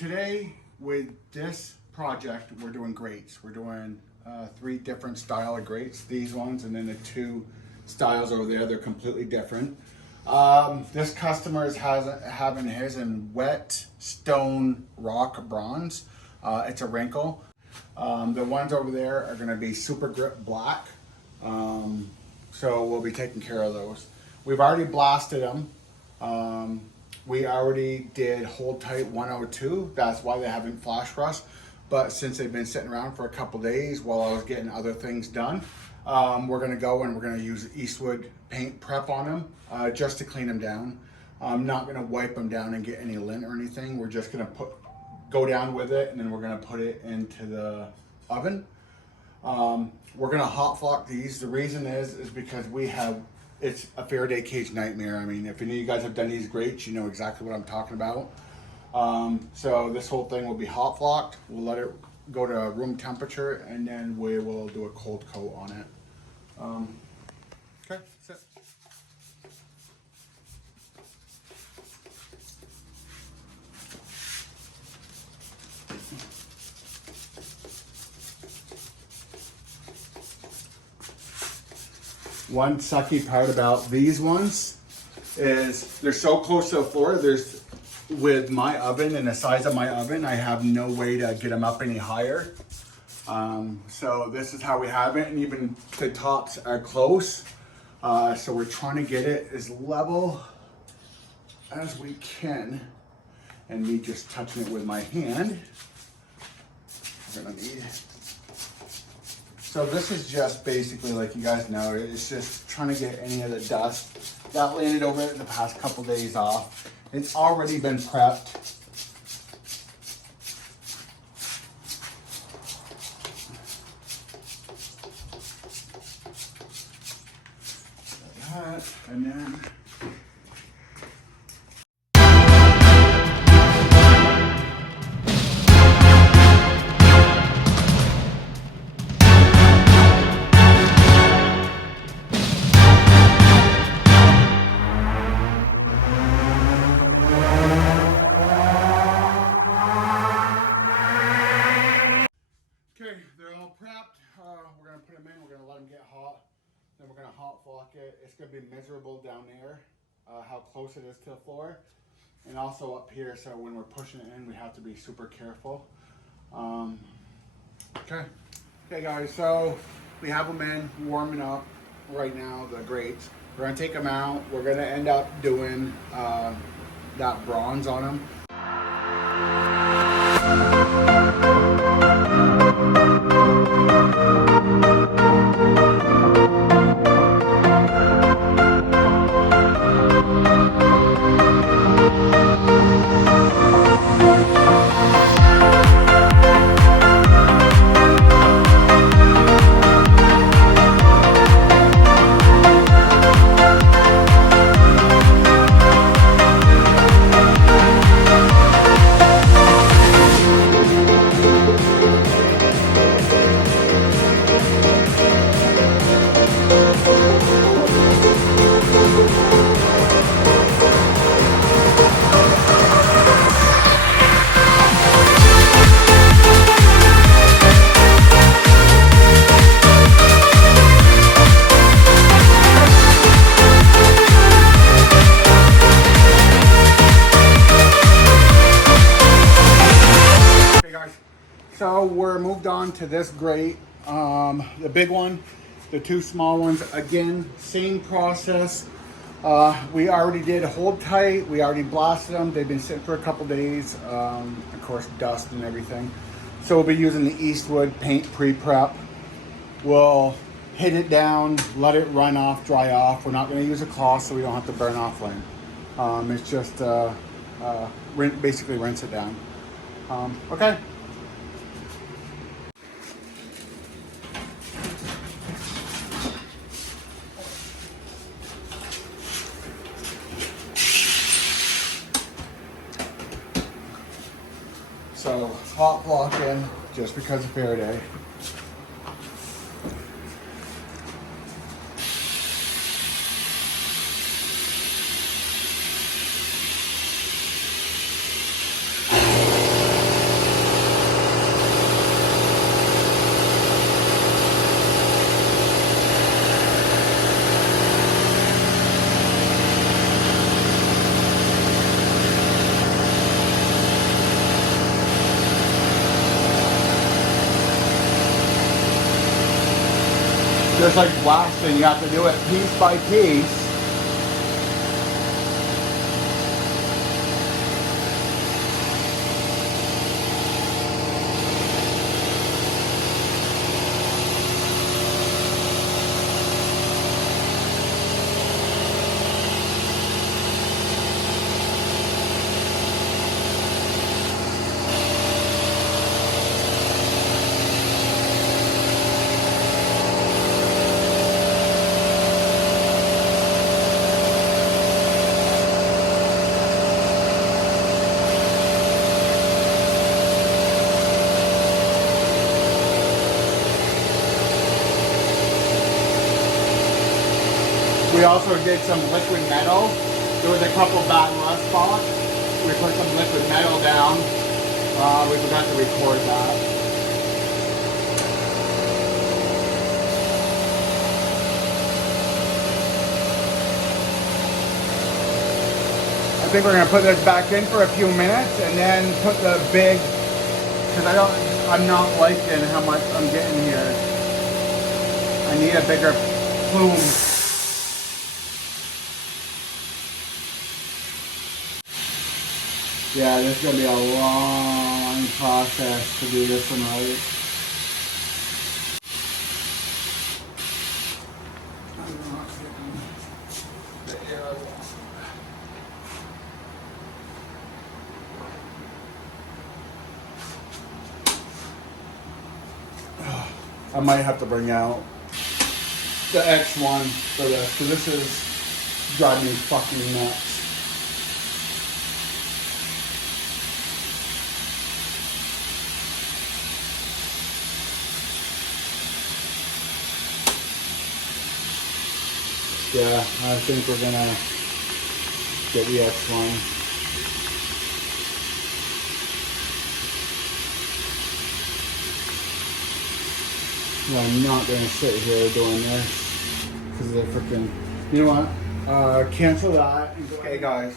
today with this project, we're doing grates. We're doing 3 different style of grates. These ones, and then the 2 styles over there, they're completely different. This customer is having his in wet stone rock bronze. It's a wrinkle. The ones over there are going to be super grip black. So we'll be taking care of those. We've already blasted them. We already did Hold Tight 102. That's why they haven't flash rust. But since they've been sitting around for a couple days while I was getting other things done, we're going to go and we're going to use Eastwood paint prep on them just to clean them down. I'm not going to wipe them down and get any lint or anything. We're just going to go down with it, and then we're going to put it into the oven. We're going to hot flock these. The reason is because it's a Faraday cage nightmare. I mean, if any of you guys have done these grates, you know exactly what I'm talking about. So this whole thing will be hot flocked. We'll let it go to room temperature, and then we will do a cold coat on it. Okay, that's it. One sucky part about these ones is they're so close to the floor. With my oven and the size of my oven, I have no way to get them up any higher. So this is how we have it, and even the tops are close. So we're trying to get it as level as we can. And me just touching it with my hand. We're gonna need. So this is just basically, like you guys know, it's just trying to get any of the dust that landed over it in the past couple days off. It's already been prepped. Like that, and then we're gonna put them in, we're gonna let them get hot, then we're gonna hot flock it. It's gonna be miserable down there, how close it is to the floor, and also up here, so when we're pushing it in, we have to be super careful. Okay guys, so we have them in, warming up right now, the grates. We're gonna take them out, we're gonna end up doing that bronze on them. So we're moved on to this grate, the big one, the two small ones. Again, same process. We already did hold tight. We already blasted them. They've been sitting for a couple days. Of course, dust and everything. So we'll be using the Eastwood paint pre-prep. We'll hit it down, let it run off, dry off. We're not going to use a cloth so we don't have to burn off lint. It's just basically rinse it down. Okay. So hot block in just because of fair day. Just like blasting, you have to do it piece by piece. We also did some liquid metal. There was a couple bad rust spots. We put some liquid metal down. We forgot to record that. I think we're gonna put this back in for a few minutes and then put the big, because I'm not liking how much I'm getting here. I need a bigger plume. Yeah, this is gonna be a long process to do this one right. I might have to bring out the X1 for this, because this is driving me fucking nuts. Yeah, I think we're gonna get the X1. Yeah, I'm not gonna sit here doing this because of the freaking. You know what? Cancel that. Okay, guys.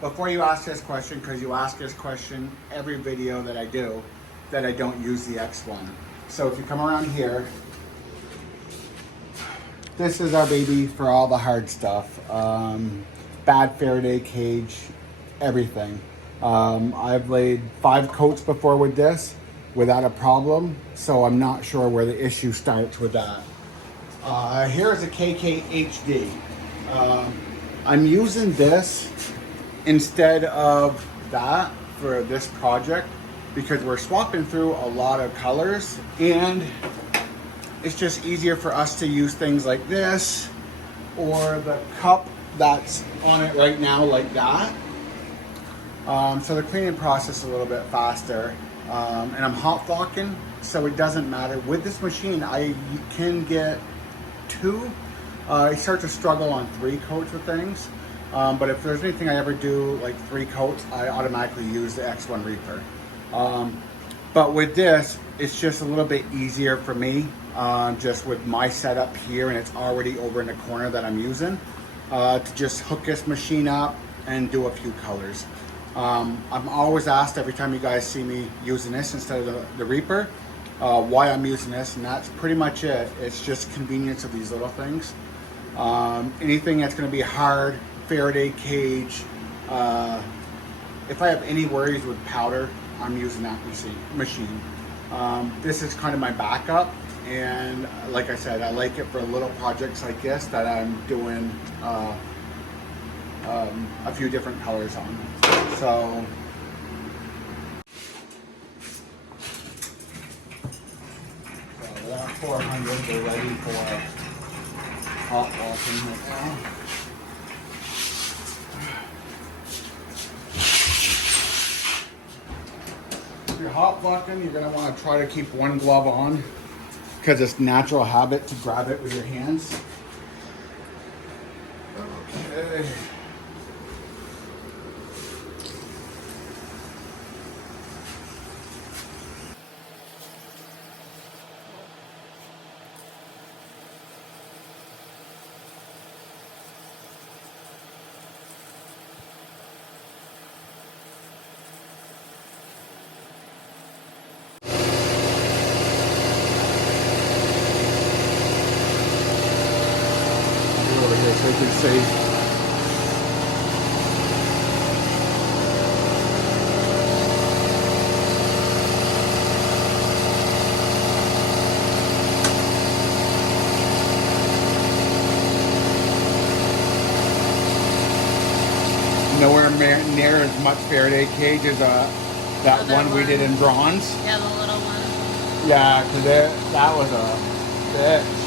Before you ask this question, because you ask this question every video that I do, that I don't use the X1. So if you come around here. This is our baby for all the hard stuff. Bad Faraday cage, everything. I've laid 5 coats before with this without a problem, so I'm not sure where the issue starts with that. Here's a KK HD. I'm using this instead of that for this project because we're swapping through a lot of colors, and it's just easier for us to use things like this or the cup that's on it right now like that. So the cleaning process is a little bit faster. And I'm hot flocking, so it doesn't matter. With this machine, I can get 2. I start to struggle on 3 coats of things. But if there's anything I ever do, like 3 coats, I automatically use the X1 Reaper. But with this, it's just a little bit easier for me, just with my setup here, and it's already over in the corner that I'm using, to just hook this machine up and do a few colors. I'm always asked every time you guys see me using this instead of the Reaper, why I'm using this, and that's pretty much it. It's just convenience of these little things. Anything that's going to be hard, Faraday cage, if I have any worries with powder, I'm using that machine. This is kind of my backup, and like I said, I like it for little projects like this that I'm doing a few different colors on. So that 400, we're ready for hot washing right now. If you're hot blocking, you're going to want to try to keep one glove on because it's natural habit to grab it with your hands. Okay. So you can see. Nowhere near as much Faraday cage as that one we did in bronze. Yeah, the little one. Yeah, because that was a bitch.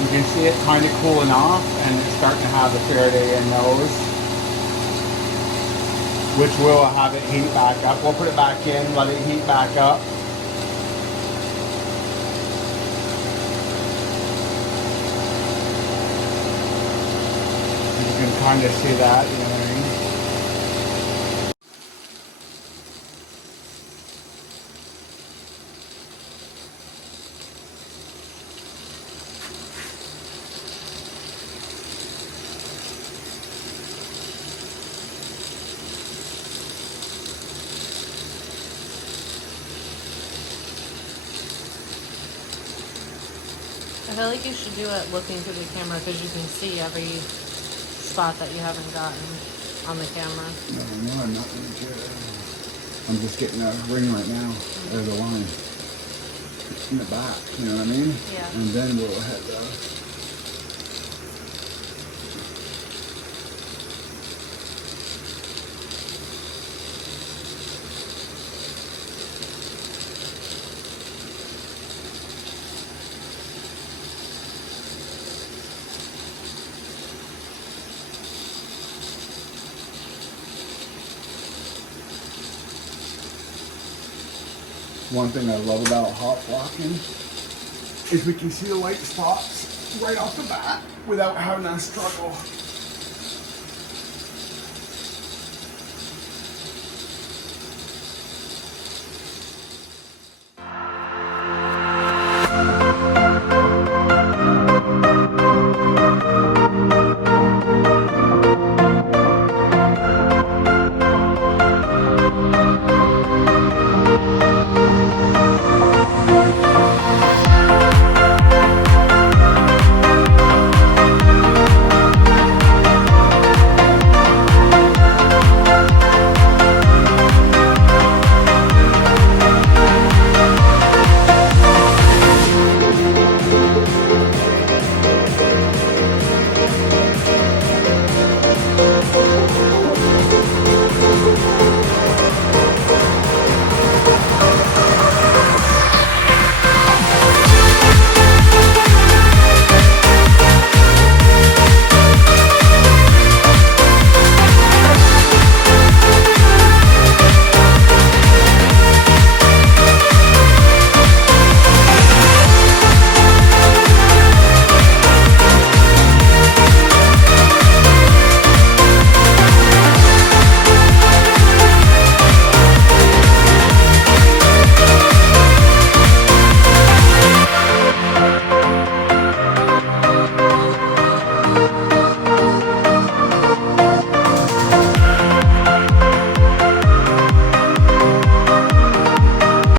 You can see it kind of cooling off, and it's starting to have the Faraday in those, which will have it heat back up. We'll put it back in, let it heat back up. kind of see that, you know what I mean? I feel like you should do it looking through the camera because you can see every spot that you haven't gotten on the camera. No, I'm not going to. I'm just getting a ring right now. There's a line in the back, you know what I mean? Yeah. And then we'll head One thing I love about hot blocking is we can see the white spots right off the bat without having to struggle.